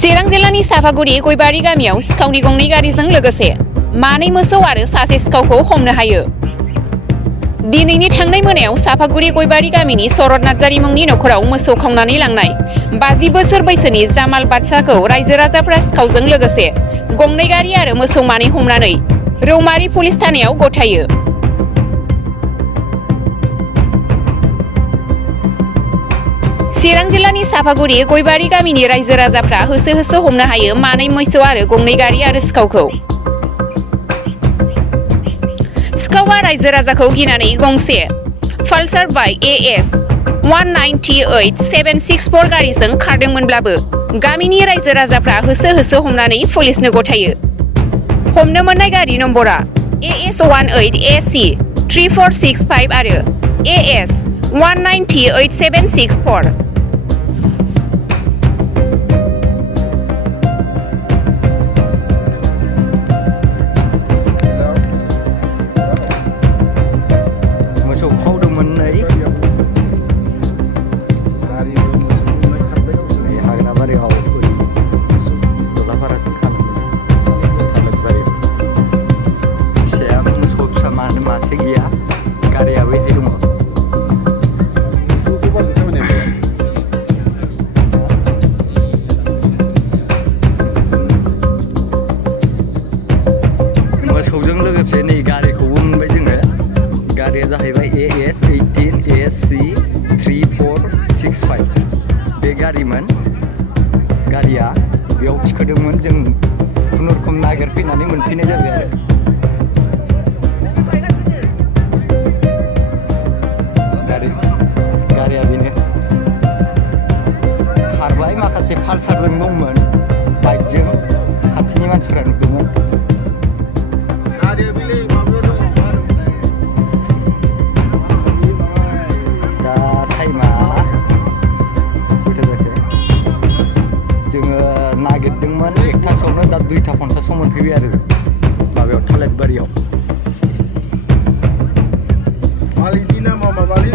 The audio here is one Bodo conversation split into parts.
चिरां जिल्लानि साफागुरि गयबारि गामियाव सिखावनि गंनै गारिजों लोगोसे मानै मोसौ आरो सासे सिखावखौ हमनो हायो। दिनैनि थांनाय मोनायाव साफागुरि गयबारि गामिनि शरद नार्जारि मुंनि नखराव मोसौ खावनानै लांनाय 50 बोसोर बैसोनि जामाल बादशाहखौ रायजो राजाफ्रा सिखावजों लोगोसे गंनै गारि आरो मोसौ मानै हमनानै रौमारि पुलिस थानायाव गथायो। चिरां जिल्लानि साफागुरि गयबारि गामिनि रायजो राजाफ्रा होसो होसो हमनो हायो मानै मोसौ आरो गंनै गारि आरो सिखावखौ। सिखावा रायजो राजाखौ गिनानै गंसे पालसार बाइक AS 19T8764 गारिजों खारदोंमोनब्लाबो गामिनि रायजो राजाफ्रा होसो होसो हमनानै पुलिसनो गथायो। हमनो मोननाय गारि नम्बरा AS 18AC 3465 आरो AS 19T8764। मोसौ खावदोंमोन नै हाग्राबारियाव दलापाराथिं खालामबारियाव फिसाया मोसौ फिसा मासे गैया गारिया बैहाय दङ। मोसौजों लोगोसे नै गारिखौबो मोनबाय जोङो। गारिया जाहैबाय AS 18AC 3465 बे गारिमोन। गारिया बेयाव थिखोदोंमोन जों खुनुरुखुम नागिरफैनानै मोनफैनाय जाबाय आरो। गारिया बेनो खारबाय। माखासे पालसारजों दंमोन बाइकजों खाथिनि मानसिफोरा नुदोंमोन। नागिरदोंमोन 1थासोआवनो दा 2:50 मोनफैबाय आरो माबायाव थालिरबारियाव। मालिकनि नामा माबालै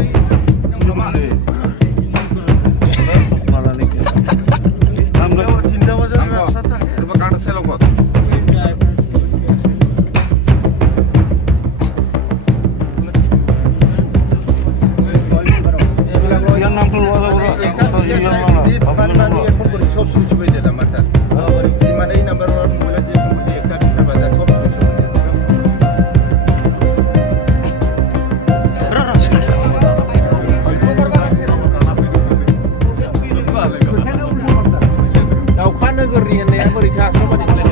दाउखा नोगोरनि होननाया बोरैथो आसामाव बादि